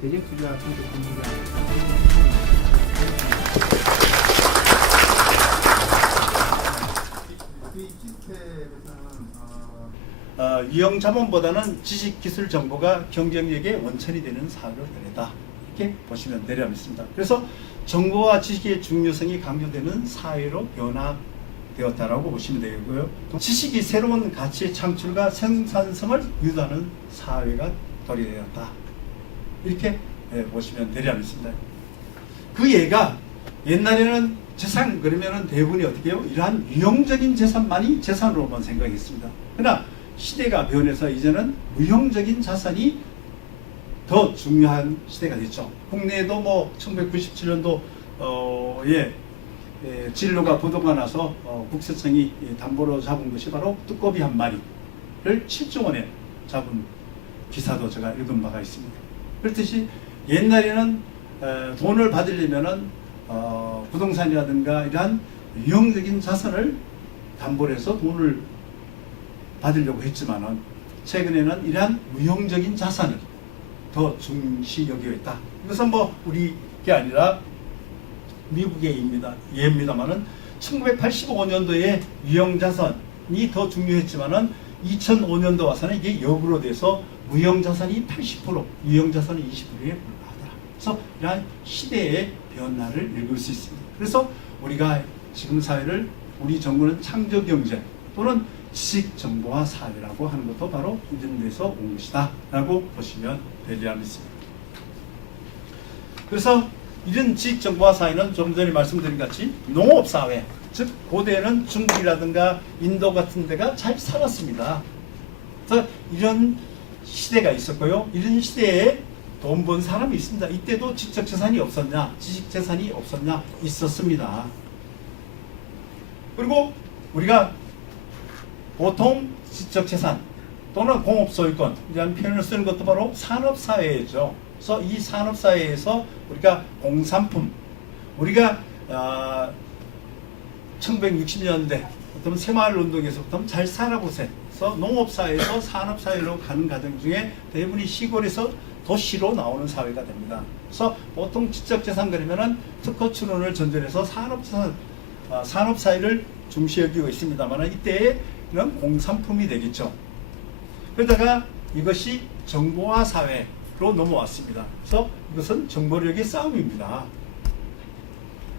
대적주자 성적 공부가 이 시스템에서는 유형 자본보다는 지식 기술 정보가 경쟁력의 원천이 되는 사회로 변했다. 이렇게 보시면 되려있습니다. 그래서 정보와 지식의 중요성이 강조되는 사회로 변화되었다라고 보시면 되고요. 또 지식이 새로운 가치의 창출과 생산성을 유도하는 사회가 도래되었다. 이렇게 보시면 되려있습니다. 그 예가 옛날에는 재산 그러면은 대부분이 어떻게 해요? 이러한 유형적인 재산만이 재산으로만 생각했습니다. 그러나 시대가 변해서 이제는 무형적인 자산이 더 중요한 시대가 됐죠. 국내에도 뭐 1997년도 진로가 보도가 나서 국세청이 담보로 잡은 것이 바로 뚜꺼비 한 마리를 7조 원에 잡은 기사도 제가 읽은 바가 있습니다. 그렇듯이 옛날에는 돈을 받으려면은 부동산이라든가 이러한 유형적인 자산을 담보로 해서 돈을 받으려고 했지만은 최근에는 이러한 무형적인 자산을 더 중시 여기고 있다. 이것은 뭐 우리 게 아니라 미국의 예입니다만은 1985년도에 유형 자산이 더 중요했지만은 2005년도 와서는 이게 역으로 돼서 무형 자산이 80%, 유형 자산이 20%에 불과하더라. 그래서 이러한 시대의 변화를 읽을 수 있습니다. 그래서 우리가 지금 사회를 우리 정부는 창조 경제 또는 지식 정보화 사회라고 하는 것도 바로 이런 데서 온 것이다 라고 보시면 되리라 믿습니다. 그래서 이런 지식 정보화 사회는 좀 전에 말씀드린 같이 농업 사회, 즉 고대에는 중국이라든가 인도 같은 데가 잘 살았습니다. 그래서 이런 시대가 있었고요. 이런 시대에 돈 번 사람이 있습니다. 이때도 지적 재산이 없었냐, 지식 재산이 없었냐, 있었습니다. 그리고 우리가 보통 지적 재산 또는 공업 소유권 이라는 표현을 쓰는 것도 바로 산업 사회죠. 그래서 이 산업 사회에서 우리가 공산품, 우리가 1960년대 어떤 새마을 운동에서부터 잘 살아보세요. 그래서 농업 사회에서 산업 사회로 가는 과정 중에 대부분이 시골에서 도시로 나오는 사회가 됩니다. 그래서 보통 지적 재산 그러면은 특허 출원을 전제해서 산업 사회를 중시 여기고 있습니다만 이때는 공산품이 되겠죠. 그러다가 이것이 정보화 사회로 넘어왔습니다. 그래서 이것은 정보력의 싸움입니다.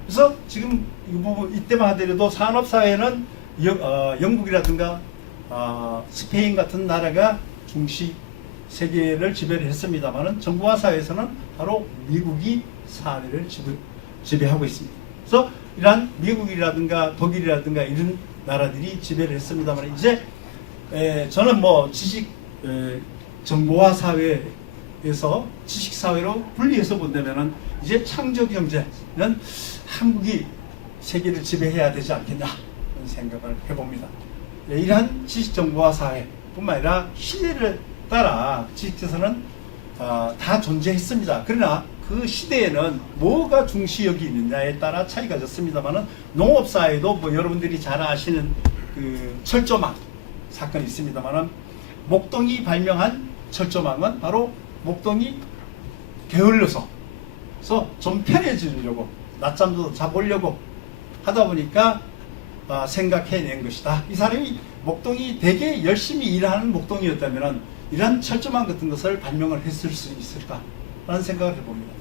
그래서 지금 이 부분 이때만 하더라도 산업 사회는 영국이라든가 스페인 같은 나라가 중시 세계를 지배를 했습니다만은 정보화 사회에서는 바로 미국이 사회를 지배하고 있습니다. 그래서 이러한 미국이라든가 독일이라든가 이런 나라들이 지배를 했습니다만 이제 저는 뭐 지식 정보화 사회에서 지식 사회로 분리해서 본다면은 이제 창조 경제는 한국이 세계를 지배해야 되지 않겠냐 그런 생각을 해봅니다. 이러한 지식 정보화 사회뿐만 아니라 시대를 따라 지식재산은 다 존재했습니다. 그러나 그 시대에는 뭐가 중시 여기 있느냐에 따라 차이가 졌습니다만은 농업사회도 뭐 여러분들이 잘 아시는 그 철조망 사건이 있습니다만은 목동이 발명한 철조망은 바로 목동이 게을러서 좀 편해지려고 낮잠도 자보려고 하다 보니까 생각해낸 것이다. 이 사람이 목동이 되게 열심히 일하는 목동이었다면 이러한 철조망 같은 것을 발명을 했을 수 있을까라는 생각을 해봅니다.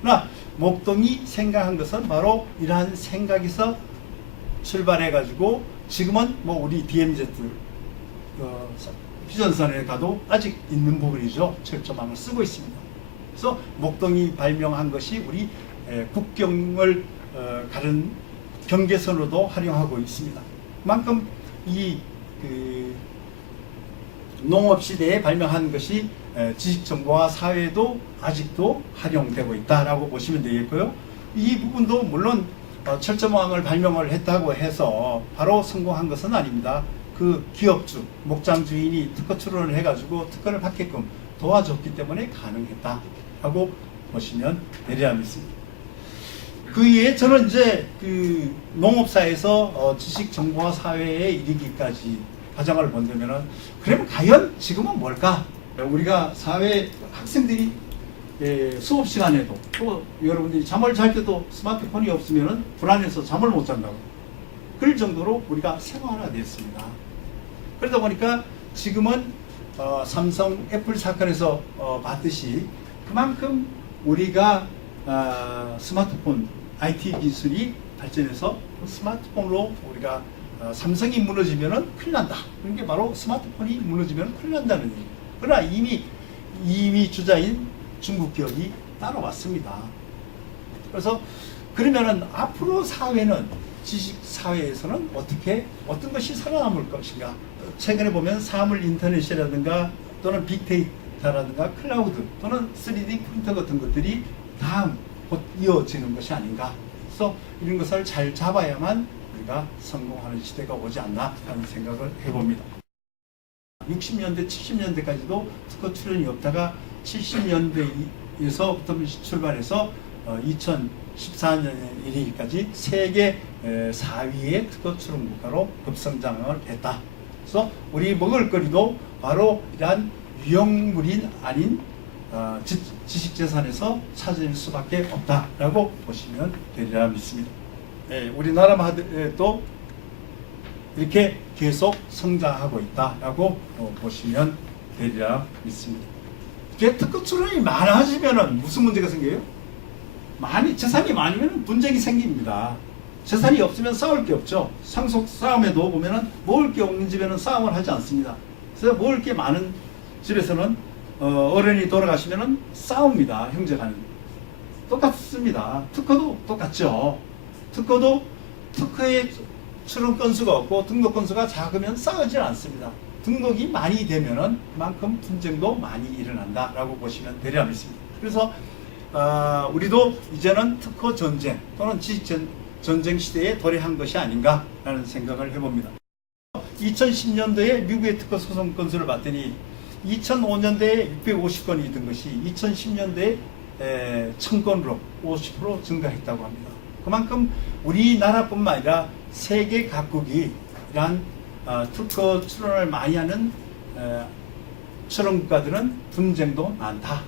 그러나 목동이 생각한 것은 바로 이러한 생각에서 출발해가지고 지금은 뭐 우리 DMZ 휴전선에 가도 아직 있는 부분이죠. 철조망을 쓰고 있습니다. 그래서 목동이 발명한 것이 우리 국경을 가른 경계선으로도 활용하고 있습니다. 그만큼 이 농업시대에 발명한 것이 지식정보화 사회도 아직도 활용되고 있다라고 보시면 되겠고요. 이 부분도 물론 철조망을 발명을 했다고 해서 바로 성공한 것은 아닙니다. 그 기업주, 목장 주인이 특허 출원을 해가지고 특허를 받게끔 도와줬기 때문에 가능했다라고 보시면 되리라 믿습니다. 그 이후에 저는 이제 그 농업사에서 지식정보화 사회에 이르기까지 과정을 본다면은 그러면 과연 지금은 뭘까? 우리가 사회 학생들이 수업 시간에도 또 여러분들이 잠을 잘 때도 스마트폰이 없으면 불안해서 잠을 못 잔다고 그럴 정도로 우리가 생활화됐습니다. 그러다 보니까 지금은 삼성 애플 사건에서 봤듯이 그만큼 우리가 스마트폰 IT 기술이 발전해서 스마트폰으로 우리가 삼성이 무너지면은 큰일 난다. 그런 게 바로 스마트폰이 무너지면 큰일 난다는 얘기예요. 그러나 이미 주자인 중국 기업이 따라왔습니다. 그래서 그러면은 앞으로 사회는 지식 사회에서는 어떤 것이 살아남을 것인가? 최근에 보면 사물 인터넷이라든가 또는 빅데이터라든가 클라우드 또는 3D 프린터 같은 것들이 다음 곧 이어지는 것이 아닌가. 그래서 이런 것을 잘 잡아야만 우리가 성공하는 시대가 오지 않나 하는 생각을 해봅니다. 60년대, 70년대까지도 특허 출연이 없다가 70년대에서부터 출발해서 2014년 1위까지 세계 4위의 특허 출원 국가로 급성장을 했다. 그래서 우리 먹을거리도 바로 이러한 유형물이 아닌 지식재산에서 찾을 수밖에 없다라고 보시면 되리라 믿습니다. 우리나라도 이렇게 계속 성장하고 있다라고 보시면 되리라 믿습니다. 특허 출원이 많아지면 무슨 문제가 생겨요? 재산이 많으면 분쟁이 생깁니다. 재산이 없으면 싸울 게 없죠. 상속 싸움에도 보면은 먹을 게 없는 집에는 싸움을 하지 않습니다. 그래서 먹을 게 많은 집에서는 어른이 돌아가시면은 싸웁니다. 형제간에. 똑같습니다. 특허도 똑같죠. 특허도 특허의 출원 건수가 없고 등록 건수가 작으면 싸우지 않습니다. 등록이 많이 되면은 그만큼 분쟁도 많이 일어난다라고 보시면 되리라 믿습니다. 그래서 우리도 이제는 특허 전쟁 또는 지식 전쟁 시대에 도래한 것이 아닌가라는 생각을 해봅니다. 2010년도에 미국의 특허 소송 건수를 봤더니 2005년대에 650건이 든 것이 2010년대에 1000건으로 50% 증가했다고 합니다. 그만큼 우리나라뿐만 아니라 세계 각국이 이러한 특허 출원을 많이 하는 출원 국가들은 분쟁도 많다.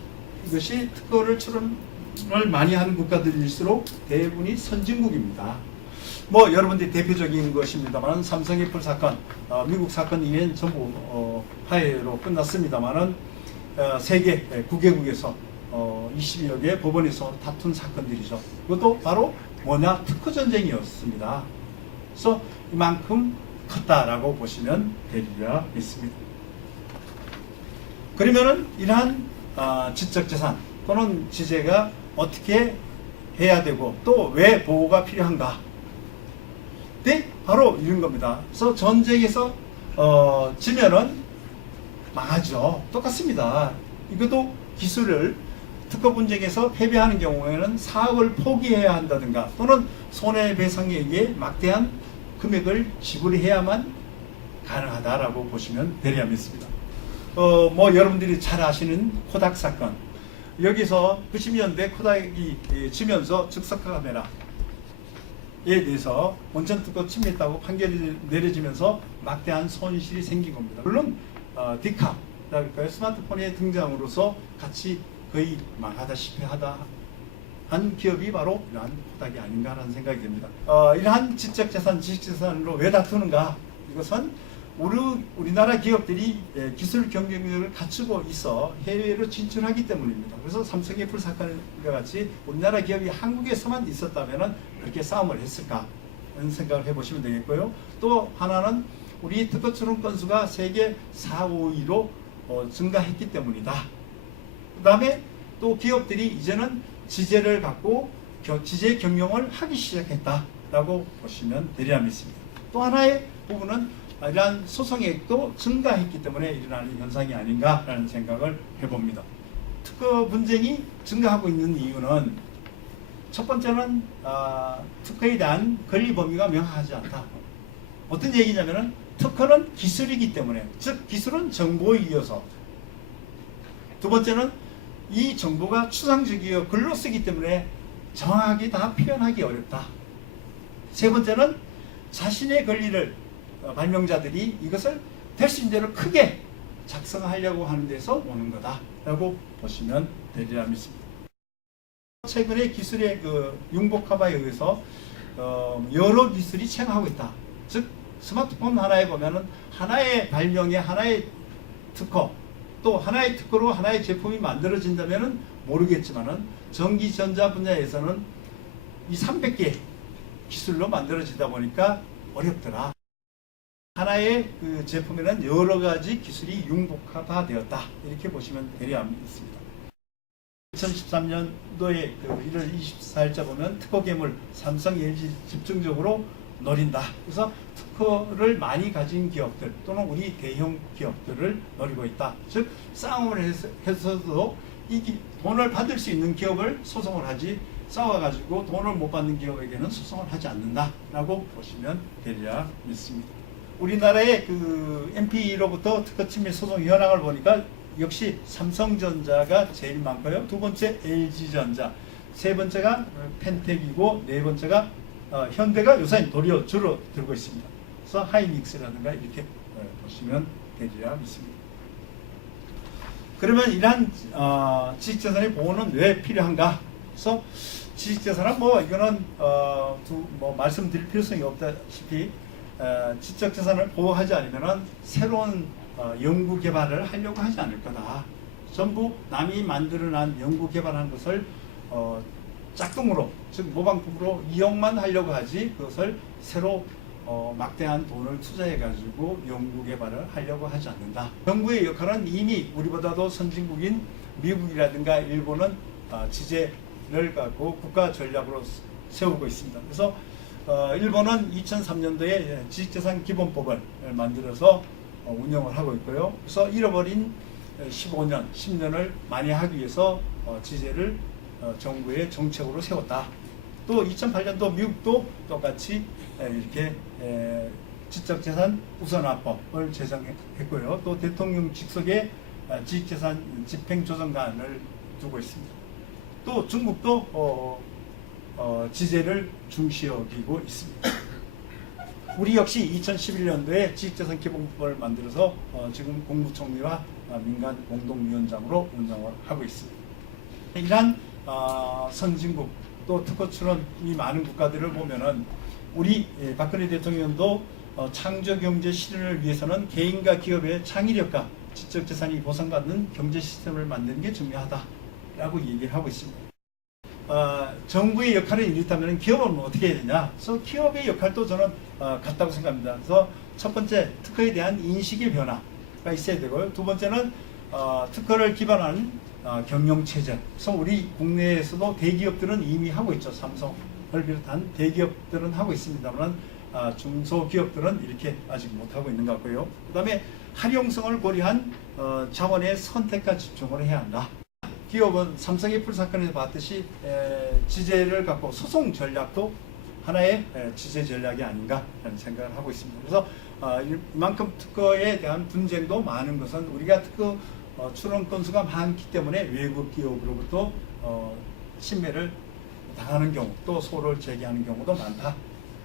이것이 특허를 출원을 많이 하는 국가들일수록 대부분이 선진국입니다. 여러분들이 대표적인 것입니다만 삼성 애플 사건, 미국 사건 이외엔 전부 화해로 끝났습니다만은 세계 9개국에서 20여 개 법원에서 다툰 사건들이죠. 이것도 바로 특허 전쟁이었습니다. 그래서 이만큼 컸다라고 보시면 되리라 믿습니다. 그러면은 이러한 지적재산 또는 지재가 어떻게 해야 되고 또 왜 보호가 필요한가? 네, 바로 이런 겁니다. 그래서 전쟁에서 지면은 망하죠. 똑같습니다. 이것도 기술을 특허 분쟁에서 패배하는 경우에는 사업을 포기해야 한다든가 또는 손해배상액의 막대한 금액을 지불해야만 가능하다라고 보시면 되리라 믿습니다. 여러분들이 잘 아시는 코닥 사건. 여기서 90년대 코닥이 지면서 즉석화 카메라에 대해서 원천 특허 침해했다고 판결이 내려지면서 막대한 손실이 생긴 겁니다. 물론 디카랄까요? 스마트폰의 등장으로서 같이 거의 망하다시피 한 기업이 바로 이러한 코닥이 아닌가라는 생각이 듭니다. 이러한 지적재산, 지식재산으로 왜 다투는가? 이것은 우리나라 기업들이 기술 경쟁력을 갖추고 있어 해외로 진출하기 때문입니다. 그래서 삼성 애플 사건과 같이 우리나라 기업이 한국에서만 있었다면 그렇게 싸움을 했을까? 하는 생각을 해보시면 되겠고요. 또 하나는 우리 특허 출원 건수가 세계 4, 5위로 증가했기 때문이다. 그 다음에 또 기업들이 이제는 지재를 갖고 지재 경영을 하기 시작했다라고 보시면 되리라 믿습니다. 또 하나의 부분은 이러한 소송액도 증가했기 때문에 일어나는 현상이 아닌가라는 생각을 해봅니다. 특허 분쟁이 증가하고 있는 이유는 첫 번째는 특허에 대한 권리 범위가 명확하지 않다. 어떤 얘기냐면은 특허는 기술이기 때문에, 즉 기술은 정보에 이어서, 두 번째는 이 정보가 추상적이어 글로 쓰기 때문에 정확하게 다 표현하기 어렵다. 세 번째는 자신의 권리를 발명자들이 이것을 될 수 있는 대로 크게 작성하려고 하는 데서 오는 거다라고 보시면 되리라 믿습니다. 최근에 기술의 그 융복합화에 의해서 여러 기술이 체행하고 있다. 즉 스마트폰 하나에 보면은 하나의 발명에 하나의 특허, 또 하나의 특허로 하나의 제품이 만들어진다면은 모르겠지만은 전기 전자 분야에서는 이 300개 기술로 만들어지다 보니까 어렵더라. 하나의 그 제품에는 여러 가지 기술이 융복합화되었다. 이렇게 보시면 되리라 믿습니다. 2013년도에 그 1월 24일자 보면 특허 괴물 삼성, LG 집중적으로 노린다. 그래서 특허를 많이 가진 기업들 또는 우리 대형 기업들을 노리고 있다. 즉 싸움을 해서도 이 돈을 받을 수 있는 기업을 소송을 하지 싸워가지고 돈을 못 받는 기업에게는 소송을 하지 않는다라고 보시면 되리라 믿습니다. 우리나라의 그 MP로부터 특허 침해 소송 현황을 보니까 역시 삼성전자가 제일 많고요. 두 번째 LG전자, 세 번째가 펜텍이고 네 번째가 현대가 요새 도리어 주로 들고 있습니다. 그래서 하이닉스라든가 이렇게 보시면 되리라 믿습니다. 그러면 이러한 지식재산의 보호는 왜 필요한가? 그래서 지식재산은 뭐 이거는 뭐 말씀드릴 필요성이 없다시피 지적재산을 보호하지 않으면 새로운 연구 개발을 하려고 하지 않을 거다. 전부 남이 만들어낸 연구 개발한 것을 짝퉁으로, 즉 모방품으로 이용만 하려고 하지 그것을 새로 막대한 돈을 투자해 가지고 연구 개발을 하려고 하지 않는다. 정부의 역할은 이미 우리보다도 선진국인 미국이라든가 일본은 지제를 갖고 국가 전략으로 세우고 있습니다. 그래서 일본은 2003년도에 지식재산 기본법을 만들어서 운영을 하고 있고요. 그래서 잃어버린 15년, 10년을 만회하기 위해서 지제를 정부의 정책으로 세웠다. 또 2008년도 미국도 똑같이 이렇게 지적재산 우선화법을 제정했고요. 또 대통령 직속에 지식재산 집행조정관을 두고 있습니다. 또 중국도 지제를 중시 여기고 있습니다. 우리 역시 2011년도에 지식재산 기본법을 만들어서 지금 국무총리와 민간 공동위원장으로 운영을 하고 있습니다. 이러한 선진국 또 특허 출원이 많은 국가들을 보면은 우리 박근혜 대통령도 창조 경제 실현을 위해서는 개인과 기업의 창의력과 지적재산이 보상받는 경제 시스템을 만드는 게 중요하다라고 얘기를 하고 있습니다. 정부의 역할은 이렇다면 기업은 어떻게 해야 되냐? 그래서 기업의 역할도 저는 같다고 생각합니다. 그래서 첫 번째 특허에 대한 인식의 변화가 있어야 되고요. 두 번째는 특허를 기반한 경영 체제. 그래서 우리 국내에서도 대기업들은 이미 하고 있죠. 삼성을 비롯한 대기업들은 하고 있습니다만 중소기업들은 이렇게 아직 못하고 있는 것 같고요. 그 다음에 활용성을 고려한 자원의 선택과 집중을 해야 한다. 기업은 삼성 애플 사건에서 봤듯이 지제를 갖고 소송 전략도 하나의 지제 전략이 아닌가 라는 생각을 하고 있습니다. 그래서 이만큼 특허에 대한 분쟁도 많은 것은 우리가 특허 출원 건수가 많기 때문에 외국 기업으로부터 침해를 당하는 경우 또 소를 제기하는 경우도 많다.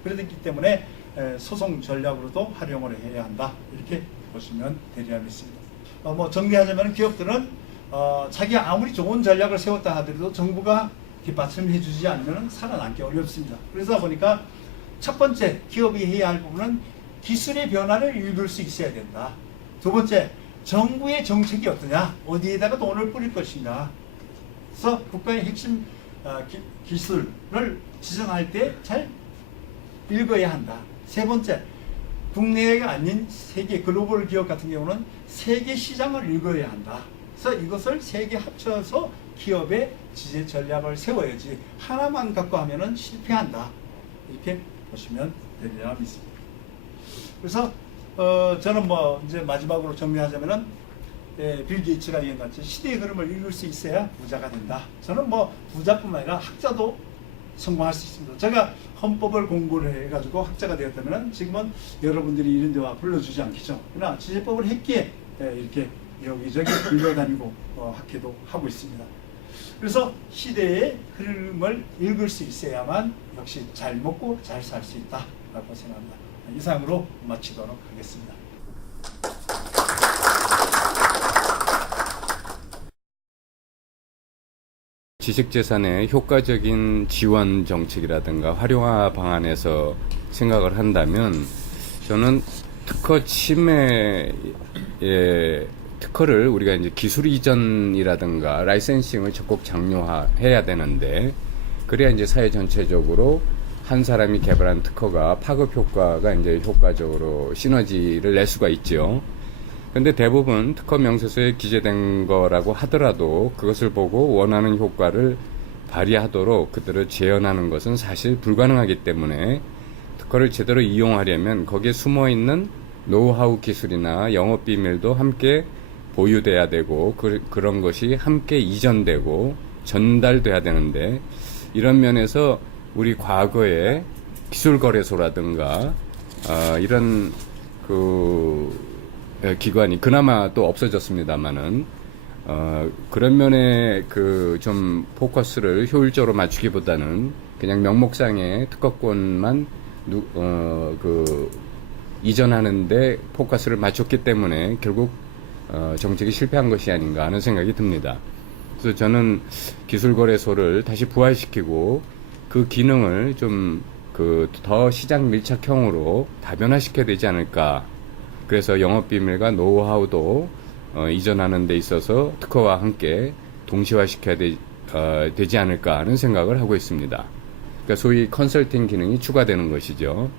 그렇기 때문에 소송 전략으로도 활용을 해야 한다. 이렇게 보시면 되리라 믿습니다. 뭐 정리하자면 기업들은 자기가 아무리 좋은 전략을 세웠다 하더라도 정부가 뒷받침해 주지 않으면 살아남기 어렵습니다. 그러다 보니까 첫 번째 기업이 해야 할 부분은 기술의 변화를 읽을 수 있어야 된다. 두 번째 정부의 정책이 어떠냐, 어디에다가 돈을 뿌릴 것인가. 그래서 국가의 핵심 기술을 지정할 때 잘 읽어야 한다. 세 번째, 국내가 아닌 세계 글로벌 기업 같은 경우는 세계 시장을 읽어야 한다. 그래서 이것을 세 개 합쳐서 기업의 지제 전략을 세워야지 하나만 갖고 하면은 실패한다. 이렇게 보시면 되리라 믿습니다. 그래서 저는 뭐 이제 마지막으로 정리하자면은 빌 게이츠가 얘기했듯이 시대의 흐름을 읽을 수 있어야 부자가 된다. 저는 뭐 부자뿐만 아니라 학자도 성공할 수 있습니다. 제가 헌법을 공부를 해가지고 학자가 되었다면 지금은 여러분들이 이런 데와 불러주지 않겠죠. 그러나 지제법을 했기에 이렇게 여기저기 빌려다니고 학회도 하고 있습니다. 그래서 시대의 흐름을 읽을 수 있어야만 역시 잘 먹고 잘 살 수 있다라고 생각합니다. 이상으로 마치도록 하겠습니다. 지식재산의 효과적인 지원 정책이라든가 활용화 방안에서 생각을 한다면 저는 특허 침해의 특허를 우리가 이제 기술 이전이라든가 라이센싱을 적극 장려해야 되는데 그래야 이제 사회 전체적으로 한 사람이 개발한 특허가 파급 효과가 이제 효과적으로 시너지를 낼 수가 있죠. 근데 대부분 특허 명세서에 기재된 거라고 하더라도 그것을 보고 원하는 효과를 발휘하도록 그들을 재현하는 것은 사실 불가능하기 때문에 특허를 제대로 이용하려면 거기에 숨어있는 노하우 기술이나 영업 비밀도 함께 보유돼야 되고 그런 것이 함께 이전되고 전달돼야 되는데 이런 면에서 우리 과거에 기술거래소라든가 이런 기관이 그나마 또 없어졌습니다만은 그런 면에 좀 포커스를 효율적으로 맞추기보다는 그냥 명목상의 특허권만 이전하는데 포커스를 맞췄기 때문에 결국 정책이 실패한 것이 아닌가 하는 생각이 듭니다. 그래서 저는 기술거래소를 다시 부활시키고 그 기능을 좀 더 시장 밀착형으로 다변화시켜야 되지 않을까. 그래서 영업비밀과 노하우도 이전하는 데 있어서 특허와 함께 동시화시켜야 되지 않을까 하는 생각을 하고 있습니다. 그러니까 소위 컨설팅 기능이 추가되는 것이죠.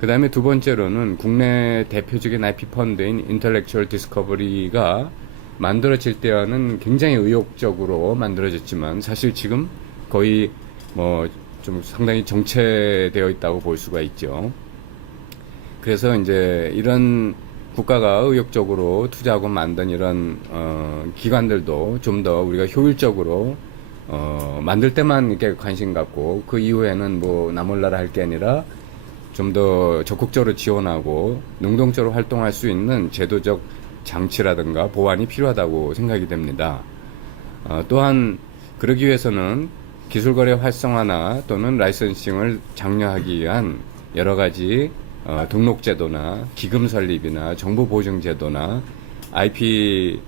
그 다음에 두 번째로는 국내 대표적인 IP 펀드인 인텔렉츄얼 디스커버리가 만들어질 때와는 굉장히 의욕적으로 만들어졌지만 사실 지금 거의 좀 상당히 정체되어 있다고 볼 수가 있죠. 그래서 이제 이런 국가가 의욕적으로 투자하고 만든 이런 기관들도 좀 더 우리가 효율적으로 만들 때만 이렇게 관심 갖고 그 이후에는 나몰라라 할 게 아니라 좀 더 적극적으로 지원하고 능동적으로 활동할 수 있는 제도적 장치라든가 보완이 필요하다고 생각이 됩니다. 또한 그러기 위해서는 기술거래 활성화나 또는 라이선싱을 장려하기 위한 여러 가지 등록제도나 기금 설립이나 정보 보증 제도나 IP에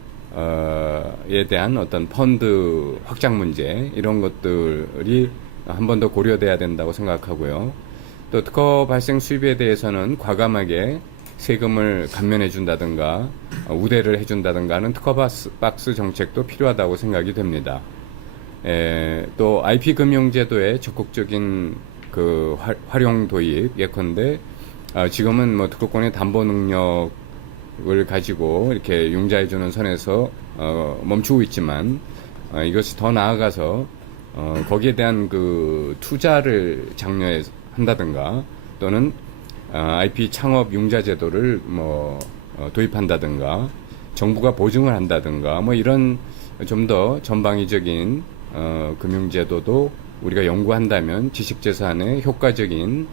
대한 어떤 펀드 확장 문제 이런 것들이 한 번 더 고려돼야 된다고 생각하고요. 또 특허 발생 수입에 대해서는 과감하게 세금을 감면해 준다든가 우대를 해준다든가 하는 특허 박스 정책도 필요하다고 생각이 됩니다. 또 IP 금융제도의 적극적인 활용 도입 예컨대 지금은 특허권의 담보 능력을 가지고 이렇게 융자해주는 선에서 멈추고 있지만 이것이 더 나아가서 거기에 대한 투자를 장려한다든가 또는 IP 창업 융자 제도를 도입한다든가 정부가 보증을 한다든가 이런 좀 더 전방위적인 금융제도도 우리가 연구한다면 지식재산의 효과적인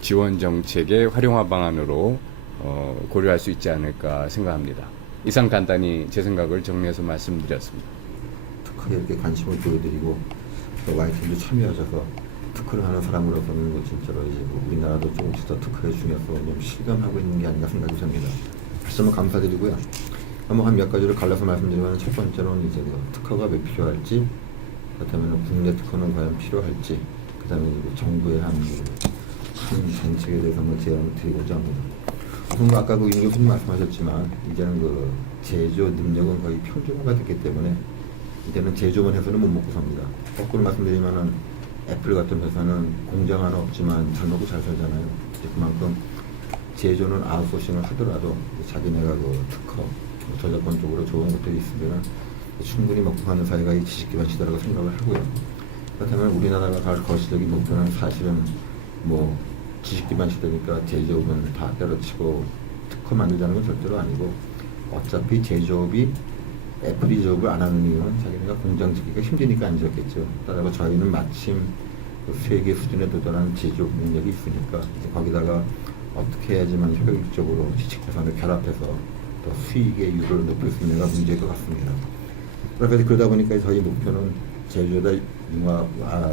지원 정책의 활용화 방안으로 고려할 수 있지 않을까 생각합니다. 이상 간단히 제 생각을 정리해서 말씀드렸습니다. 특허에 이렇게 관심을 보여드리고 또 YTN도 참여하셔서 특허를 하는 사람으로서는 진짜로 이제 우리나라도 조금씩 더 특허의 중요성을 좀 실감하고 있는 게 아닌가 생각이 듭니다. 다시 한번 감사드리고요. 한 몇 가지를 갈라서 말씀드리면 첫 번째로는 이제 특허가 왜 필요할지, 그렇다면 국내 특허는 과연 필요할지, 그 다음에 정부의 한 정책에 대해서 한번 제안을 드리고자 합니다. 우선 아까 임 교수님 말씀하셨지만 이제는 제조 능력은 거의 평준화가 됐기 때문에 이제는 제조만 해서는 못 먹고 삽니다. 거꾸로 말씀드리면은 애플 같은 회사는 공장 하나 없지만 잘 먹고 잘 살잖아요. 그만큼 제조는 아웃소싱을 하더라도 자기네가 특허, 저작권 쪽으로 좋은 것들이 있으면 충분히 먹고 가는 사회가 이 지식기반 시대라고 생각을 하고요. 그렇다면 우리나라가 갈 거시적인 목표는 사실은 지식기반 시대니까 제조업은 다 때려치고 특허 만들자는 건 절대로 아니고 어차피 제조업이 애플이 조업을 안 하는 이유는 자기네가 공장 짓기가 힘드니까 안 지었겠죠. 따라서 저희는 마침 세계 수준에 도달한 제조업 능력이 있으니까 거기다가 어떻게 해야지만 효율적으로 지식재산을 결합해서 더 수익의 유를 높일 수 있는가 문제일 것 같습니다. 그러다 보니까 저희 목표는 제조에다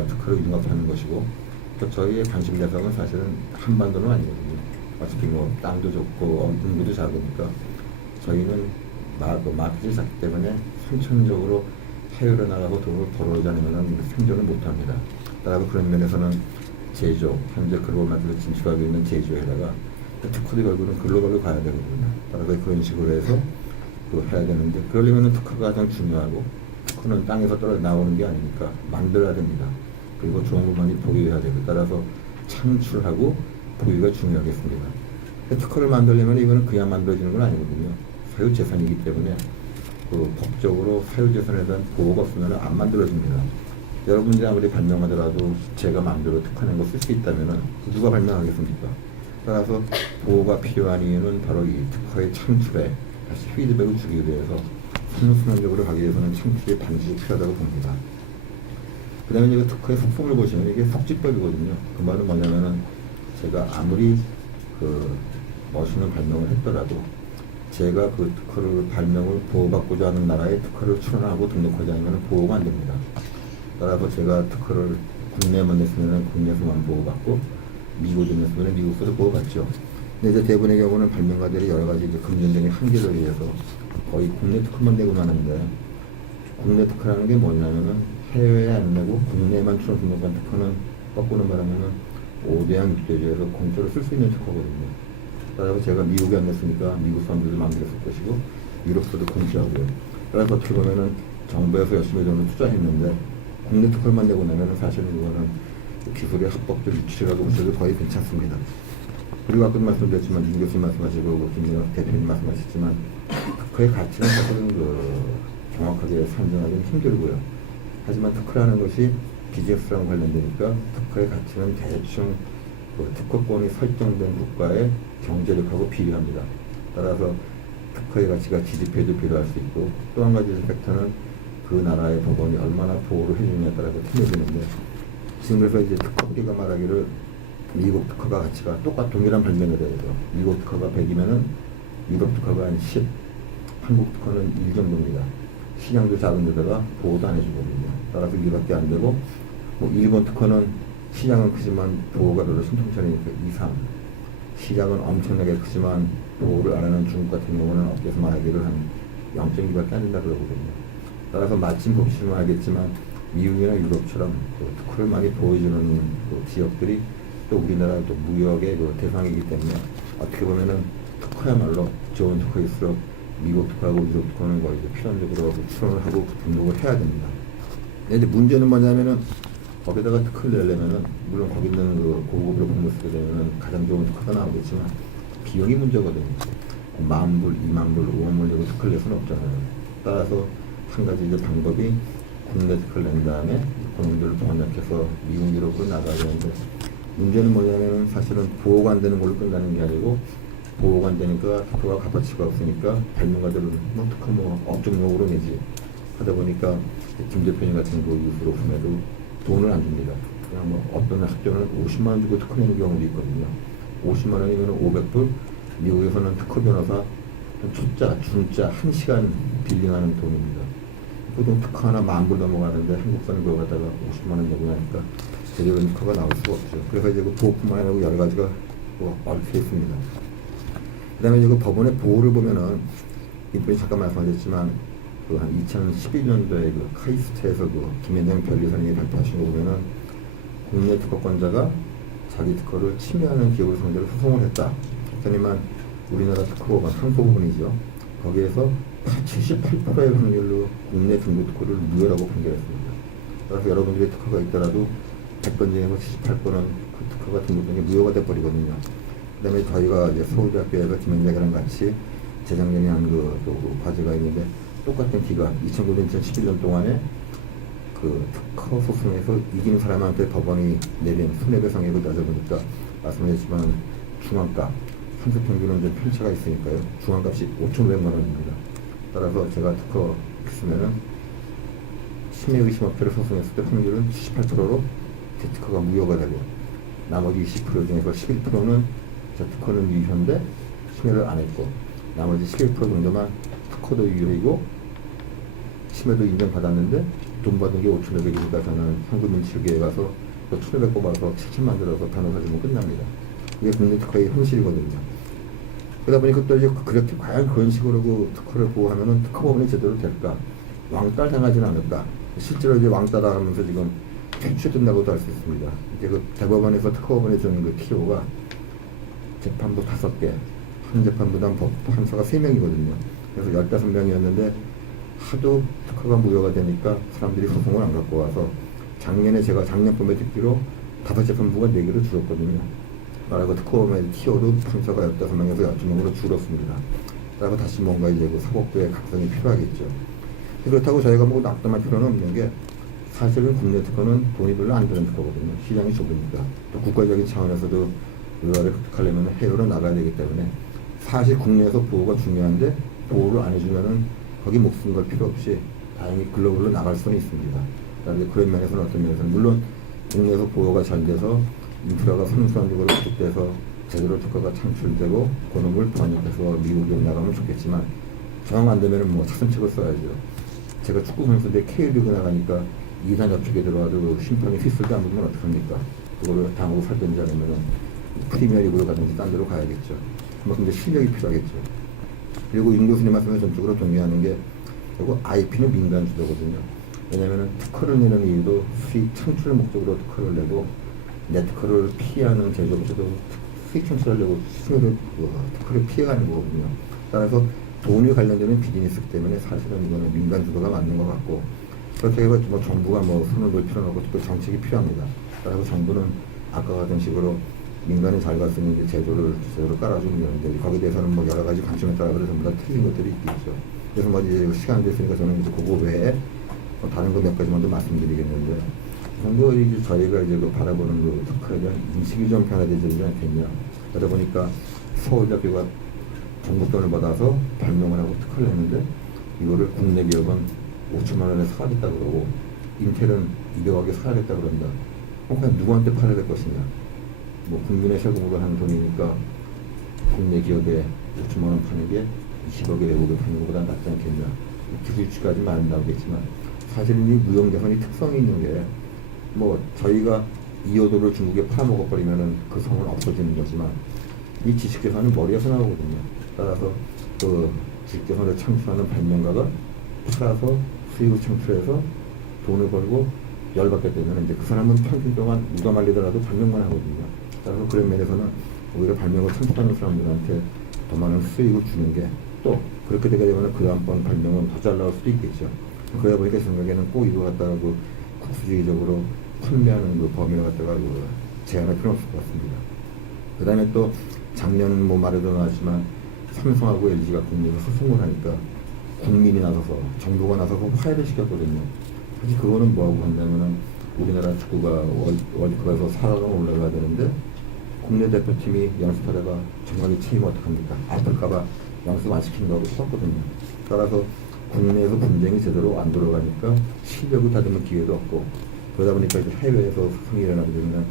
특허를 융합하는 것이고 또 저희의 관심 대상은 사실은 한반도는 아니거든요. 어차피 땅도 좋고 인구도 작으니까 저희는 마켓이 작기 때문에 선천적으로 해외로 나가고 돈을 벌어오지 않으면 생존을 못합니다. 따라서 그런 면에서는 제조, 현재 글로벌 마켓에 진출하고 있는 제조에다가 특허도 결국은 글로벌로 가야 되거든요. 따라서 그런 식으로 해서 해야 되는데, 그러려면 특허가 가장 중요하고, 특허는 땅에서 떨어져 나오는 게 아니니까 만들어야 됩니다. 그리고 좋은 걸 많이 보유해야 되고, 따라서 창출하고 보유가 중요하겠습니다. 특허를 만들려면 이거는 그냥 만들어지는 건 아니거든요. 사유재산이기 때문에 법적으로 사유재산에 대한 보호가 없으면 안 만들어집니다. 여러분들이 아무리 발명하더라도 제가 마음대로 특허낸 거 쓸 수 있다면 누가 발명하겠습니까? 따라서 보호가 필요한 이유는 바로 이 특허의 창출에 다시 피드백을 주기 위해서 선순환적으로 가기 위해서는 창출이 반드시 필요하다고 봅니다. 그 다음에 이거 특허의 속성을 보시면 이게 속지법이거든요. 그 말은 뭐냐면은 제가 아무리 멋있는 발명을 했더라도 제가 그 특허를 발명을 보호받고자 하는 나라에 특허를 출원하고 등록하지 않으면 보호가 안 됩니다. 따라서 제가 특허를 국내에만 냈으면 국내에서만 보호받고 미국에 냈으면 미국에서 보호받죠. 근데 이제 대부분의 경우는 발명가들이 여러 가지 금전적인 한계를 위해서 거의 국내 특허만 내고만 하는데, 국내 특허라는 게 뭐냐면은 해외에 안 내고 국내에만 출원 등록한 특허는 거꾸로 말하면은 5대양 6대주에서 공짜로 쓸 수 있는 특허거든요. 따라서 제가 미국에 안 냈으니까 미국 사람들도 만들었을 것이고 유럽서도 공짜고요. 따라서 어떻게 보면은 정부에서 열심히 돈을 투자했는데 국내 특허만 내고 나면은 사실은 이거는 기술의 합법적 유출이라고 보셔도 거의 괜찮습니다. 그리고 아까도 말씀드렸지만 임 교수님 말씀하시고 김민혁 대표님 말씀하셨지만 특허의 가치는 사실은 정확하게 산정하기는 힘들고요. 하지만 특허라는 것이 비즈니스랑 관련되니까 특허의 가치는 대충 특허권이 설정된 국가의 경제력하고 비례합니다. 따라서 특허의 가치가 GDP에도 비례할 수 있고, 또 한 가지 팩터는 그 나라의 법원이 얼마나 보호를 해주느냐에 따라서 틀려지는데, 지금 그래서 이제 특허 우리가 말하기를 미국 특허가 가치가 동일한 발명에 대해서 미국 특허가 100이면은 유럽 특허가 한 10, 한국 특허는 1 정도입니다. 시장도 작은 데다가 보호도 안 해주거든요. 따라서 1밖에 안 되고, 일본 특허는 시장은 크지만 보호가 별로 신통치 않으니까 2, 3. 시장은 엄청나게 크지만 보호를 안 하는 중국 같은 경우는 업계에서 말하기를 한 0.2밖에 안 된다 그러거든요. 따라서 마침 보시면 알겠지만 미국이나 유럽처럼 특허를 많이 보여주는 지역들이 또 우리나라 또 무역의 대상이기 때문에 어떻게 보면은 특허야말로 좋은 특허일수록 미국 특허하고 유럽 특허는 거의 필연적으로 출원을 하고 등록을 해야 됩니다. 근데 문제는 뭐냐면은 거기다가 특허를 내려면은 물론 거기 있는 고급으로 공부 쓰게 되면은 가장 좋은 특허가 나오겠지만 비용이 문제거든요. 10,000불, 20,000불, 50,000불 내고 특허를 낼 수는 없잖아요. 따라서 한 가지 이제 방법이 국내 특허를 낸 다음에 그놈들을 번역해서 미국 유럽으로 나가야 되는데, 문제는 뭐냐면 사실은 보호가 안 되는 걸로 끝나는 게 아니고, 보호가 안 되니까 특허가 값어치가 없으니까 발명가들은 특허 업종용으로 내지 하다 보니까 김 대표님 같은 유수로 보면도 돈을 안 줍니다. 그냥 어떤 학교는 50만 원 주고 특허 내는 경우도 있거든요. 50만 원이면 500불, 미국에서는 특허 변호사 초짜, 중짜 1시간 빌링하는 돈입니다. 보통 특허 하나 10,000불 넘어가는데 한국사는 그거 갖다가 50만 원 내고 나니까 제대로 특허가 나올 수가 없죠. 그래서 이제 보호뿐만 아니라 여러 가지가 얽혀 있습니다. 그 다음에 이제 법원의 보호를 보면은, 이분이 잠깐 말씀하셨지만, 한 2011년도에 카이스트에서 김현정 변리사님이 발표하신 거 보면은, 국내 특허권자가 자기 특허를 침해하는 기업을 상대로 소송을 했다. 했더니만 우리나라 특허법원 상소부분이죠. 거기에서 78%의 확률로 국내 등록 특허를 무효라고 판결했습니다. 그래서 여러분들의 특허가 있더라도 100건 중에서 78건은 그 특허가 등록된 게 무효가 돼버리거든요. 그 다음에 저희가 이제 서울대학교에서 김현장이랑 같이 재작년에 한 과제가 있는데, 똑같은 기간 2009년, 2011년 동안에 특허 소송에서 이긴 사람한테 법원이 내린 손해배상액을 따져보니까 말씀하셨지만 중앙값, 상습평균은 좀 편차가 있으니까요. 중앙값이 5,500만 원입니다. 따라서 제가 특허 쓰면은 심해 의심 없이를 소송했을 때 확률은 78%로 제 특허가 무효가 되고, 나머지 20% 중에서 11%는 제 특허는 유효인데 심해를 안 했고, 나머지 11% 정도만 특허도 유효이고 심해도 인정받았는데 돈 받은 게 5,500이니까 저는 현금인 치료기에 가서 또 1,500 뽑아서 책임 만들어서 변호사 주면 끝납니다. 이게 국내 특허의 현실이거든요. 그러다 보니까 또 이제 그렇게 과연 그런 식으로 특허를 보호하면은 특허법원이 제대로 될까? 왕따 당하지는 않을까. 실제로 이제 왕따다 하면서 지금 퇴출된다고도 할 수 있습니다. 이제 그 대법원에서 특허법원에 주는 그 TO가 재판부 5개, 한 재판부당 판사가 3명이거든요. 그래서 15명이었는데 하도 특허가 무효가 되니까 사람들이 소송을 안 갖고 와서 작년에 제가 작년 봄에 듣기로 5재판부가 4개로 줄었거든요. 그리고 특허법원의 TO도 판사가 15명에서 12명으로 줄었습니다. 그리고 다시 뭔가 이제 그 사법부의 각성이 필요하겠죠. 그렇다고 저희가 뭐 낙담할 필요는 없는 게 사실은 국내 특허는 돈이 별로 안 드는 특허거든요. 시장이 좁으니까. 또 국가적인 차원에서도 의화를 획득하려면 해외로 나가야 되기 때문에 사실 국내에서 보호가 중요한데 보호를 안 해주면은 거기 목숨 걸 필요 없이 다행히 글로벌로 나갈 수는 있습니다. 그런 면에서는 어떤 면에서는 물론 국내에서 보호가 잘 돼서 인프라가 선순환적으로 구축돼서 제대로 특허가 창출되고 그놈을 번역해서 미국으로 나가면 좋겠지만 정 안 되면은 뭐 차선책을 써야죠. 제가 축구 선수인데 K리그 나가니까 2단 접촉에 들어와도 심판이 휘슬도 안 보면 어떡합니까? 그거를 당하고 살든지 아니면은 프리미어리그로 가든지 딴 데로 가야겠죠. 그만큼 이제 실력이 필요하겠죠. 그리고 윤 교수님 말씀에 전적으로 동의하는 게 그리고 IP는 민간 주도거든요. 왜냐면은 특허를 내는 이유도 수익 창출 목적으로 특허를 내고 내 특허를 피하는 제조업체도 수익 창출을 내고 특허를 피해가는 거거든요. 따라서 돈이 관련되는 비즈니스이기 때문에 사실은 이거는 민간 주도가 맞는 것 같고 그렇게 해서 뭐 정부가 뭐 손을 놓을 필요는 없고 또 정책이 필요합니다. 따라서 정부는 아까 같은 식으로 민간이 잘 갈 수 있는 제도를 제대로 깔아주면 되는데 거기에 대해서는 뭐 여러 가지 관점에 따라 전부 다 틀린 것들이 있겠죠. 그래서 뭐 이제 시간이 됐으니까 저는 이제 그거 외에 뭐 다른 거 몇 가지만 더 말씀드리겠는데 정부 이제 저희가 이제 그 바라보는 그 특허에 대한 인식이 좀 변화되지 않겠냐. 그러다 보니까 서울대학교가 정부 돈을 받아서 발명을 하고 특허를 했는데 이거를 국내 기업은 5천만 원에 사겠다 그러고 인텔은 200억에 사겠다 그런다. 그럼 누구한테 팔아야 될 것이냐. 뭐 국민의 세금으로 하는 돈이니까 국내 기업에 5천만 원 파는 게 20억에 외국에 파는 것보다 낫지 않겠냐. 기술 유치까지 많이 나오겠지만 사실은 이 무형자산이 특성이 있는 게 뭐 저희가 이호도를 중국에 팔아먹어버리면은 그 성은 없어지는 거지만 이 지식재산은 머리에서 나오거든요. 따라서 그 지식재산을 창출하는 발명가가 팔아서 수익을 창출해서 돈을 벌고 열받게 되면 이제 그 사람은 평균 동안 누가 말리더라도 발명만 하거든요. 따라서 그런 면에서는 오히려 발명을 창출하는 사람들한테 더 많은 수익을 주는 게 또 그렇게 되게 되면 그 다음번 발명은 더 잘 나올 수도 있겠죠. 그러다 보니까 제 생각에는 꼭 이거 갖다가 그 국수주의적으로 판매하는 그 범위를 갖다가 그 제한할 필요는 없을 것 같습니다. 그 다음에 또 작년 뭐 말에도 나왔지만 삼성하고 LG가 국내에서 소송을 하니까 국민이 나서서 정부가 나서서 화해를 시켰거든요. 사실 그거는 뭐하고 한다면은 우리나라 축구가 월드컵에서 4강으로 올라가야 되는데 국내 대표팀이 연습하다가 정강이 치이면 어떡합니까? 아플까봐 연습 안 시키는 거하고 똑같거든요. 따라서 국내에서 분쟁이 제대로 안 돌아가니까 실력을 다듬을 기회도 없고 그러다 보니까 이제 해외에서 소송이 일어나게 되면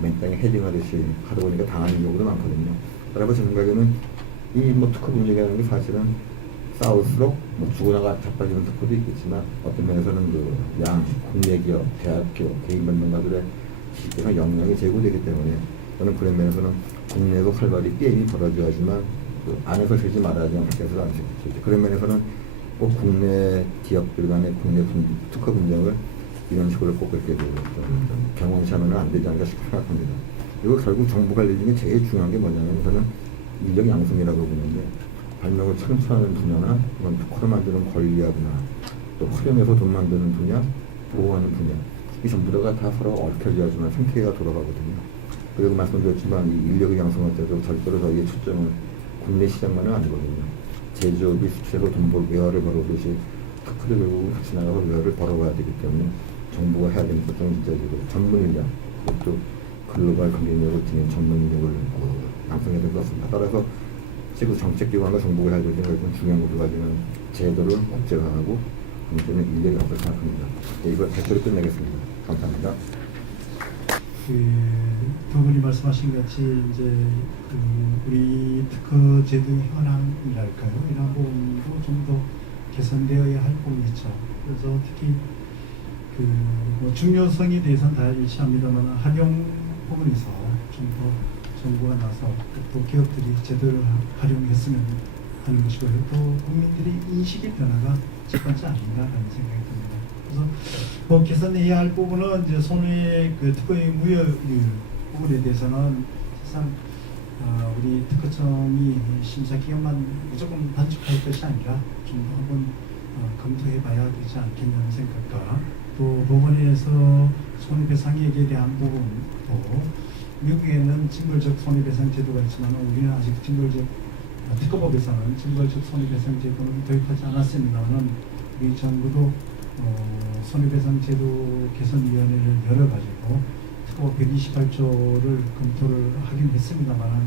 맨땅에 헤딩하듯이 하다 보니까 당하는 경우도 많거든요. 따라서 제 생각에는 이 뭐 특허 분쟁이라는 게 사실은 싸울수록 뭐 죽어나가 자빠지는 특허도 있겠지만 어떤 면에서는 그 양 국내 기업, 대학교, 개인 발명가들의 실제로 역량이 제고되기 때문에 저는 그런 면에서는 국내에도 활발히 게임이 벌어져야지만 그 안에서 쉬지 말아야지만 밖에서 안 쉬겠죠. 그런 면에서는 꼭 국내 기업들 간의 국내 특허 분쟁을 이런 식으로 꼭 그렇게 경험시하면 안 되지 않을까 생각합니다. 이거 결국 정부 관리 중에 제일 중요한 게 뭐냐면 저는 인력 양성이라고 보는데 발명을 창출하는 분야나 이런 특허를 만드는 권리하거나 또 활용해서 돈 만드는 분야, 보호하는 분야 이 전부 다 서로 얽혀져야지만 생태계가 돌아가거든요. 그리고 말씀드렸지만 이 인력을 양성할 때도 절대로 저희의 초점은 국내 시장만은 아니거든요. 제조업이 수출해서 돈 벌 외화를 벌어오듯이 특허도 결국은 같이 나가서 외화를 벌어와야 되기 때문에 정부가 해야 되는 것들은 진짜 전문 인력, 그것도 글로벌 경쟁력을 지닌 전문 인력을 양성해야 될 것 같습니다. 따라서 지금 정책기관과 정부가 해야 될 게 중요한 것도 가지면 제도를 국제화하고 문제는 인력이 없을 생각합니다. 네, 이걸 발표를 끝내겠습니다. 감사합니다. 두 분이 말씀하신 같이 이제 우리 특허 제도 현황이랄까요? 이런 부분도 좀 더 개선되어야 할 부분이 있죠. 그래서 특히 뭐 중요성에 대해서는 다 일치합니다만 활용 부분에서 좀 더 정부가 나서 또 기업들이 제대로 활용했으면 하는 것이고요. 또 국민들의 인식의 변화가 첫 번째 아닌가라는 생각이 듭니다. 그래서 뭐 개선해야 할 부분은 이제 손해 그 특허의 무효율 부분에 대해서는 사실상 우리 특허청이 심사기간만 무조건 단축할 것이 아니라 좀 더 한번 검토해봐야 되지 않겠냐는 생각과 또 법원에서 손해배상액에 대한 부분도 미국에는 징벌적 손해배상 제도가 있지만 우리는 아직 특허법에서는 징벌적 손해배상 제도는 도입하지 않았습니다만 우리 정부도 손해배상 제도 개선위원회를 열어가지고 특허법 128조를 검토를 하긴 했습니다만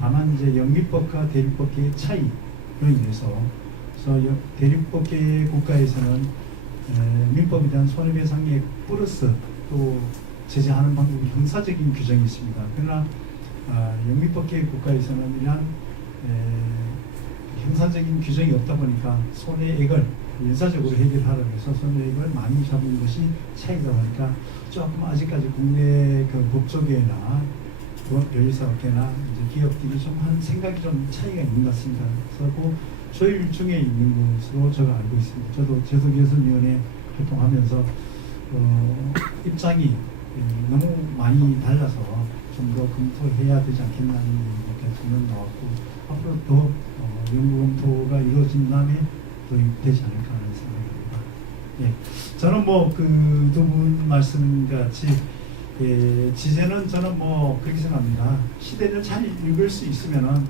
다만 이제 영미법과 대리법계의 차이로 인해서 그래서 대리법계 국가에서는 민법에 대한 손해배상액 플러스 또 제재하는 방법이 형사적인 규정이 있습니다. 그러나 영미법계 국가에서는 이러한 형사적인 규정이 없다 보니까 손해액을 연사적으로 해결하라고 해서 손해액을 많이 잡은 것이 차이다 보니까 조금 아직까지 국내 그 법조계나 변리사업계나 이제 기업들이 좀 한 생각이 좀 차이가 있는 것 같습니다. 그래서 그 조율 중에 있는 것으로 제가 알고 있습니다. 저도 제도개선위원회 활동하면서 입장이 너무 많이 달라서 좀 더 검토해야 되지 않겠나는 의견은 나왔고 앞으로 더 연구 검토가 이루어진 다음에 도입되지 않을까 하는 생각입니다. 예, 저는 뭐 그 두 분 말씀같이 지세는 저는 뭐 그렇게 생각합니다. 시대를 잘 읽을 수 있으면은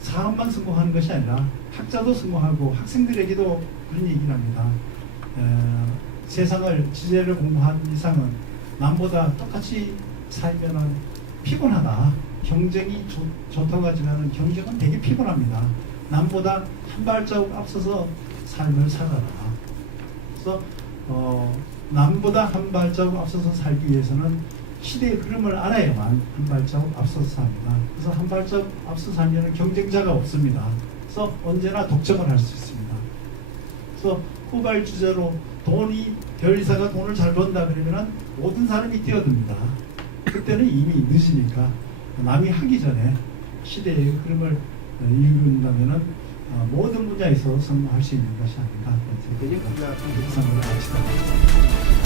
사업만 성공하는 것이 아니라 학자도 성공하고 학생들에게도 그런 얘기를 합니다. 세상을 지제를 공부한 이상은 남보다 똑같이 살면은 피곤하다. 경쟁이 좋다고 하지만 경쟁은 되게 피곤합니다. 남보다 한 발자국 앞서서 삶을 살아라. 그래서 남보다 한 발자국 앞서서 살기 위해서는 시대의 흐름을 알아야만 한 발자국 앞서서 삽니다. 그래서 한 발자국 앞서 살면 경쟁자가 없습니다. 그래서 언제나 독점을 할 수 있습니다. 그래서 후발주자로 변리사가 돈을 잘 번다 그러면 모든 사람이 뛰어듭니다. 그때는 이미 늦으니까 남이 하기 전에 시대의 흐름을 읽는다면 모든 분야에서 성공할 수 있는 것이 아닌가 그런 생각을 합시다.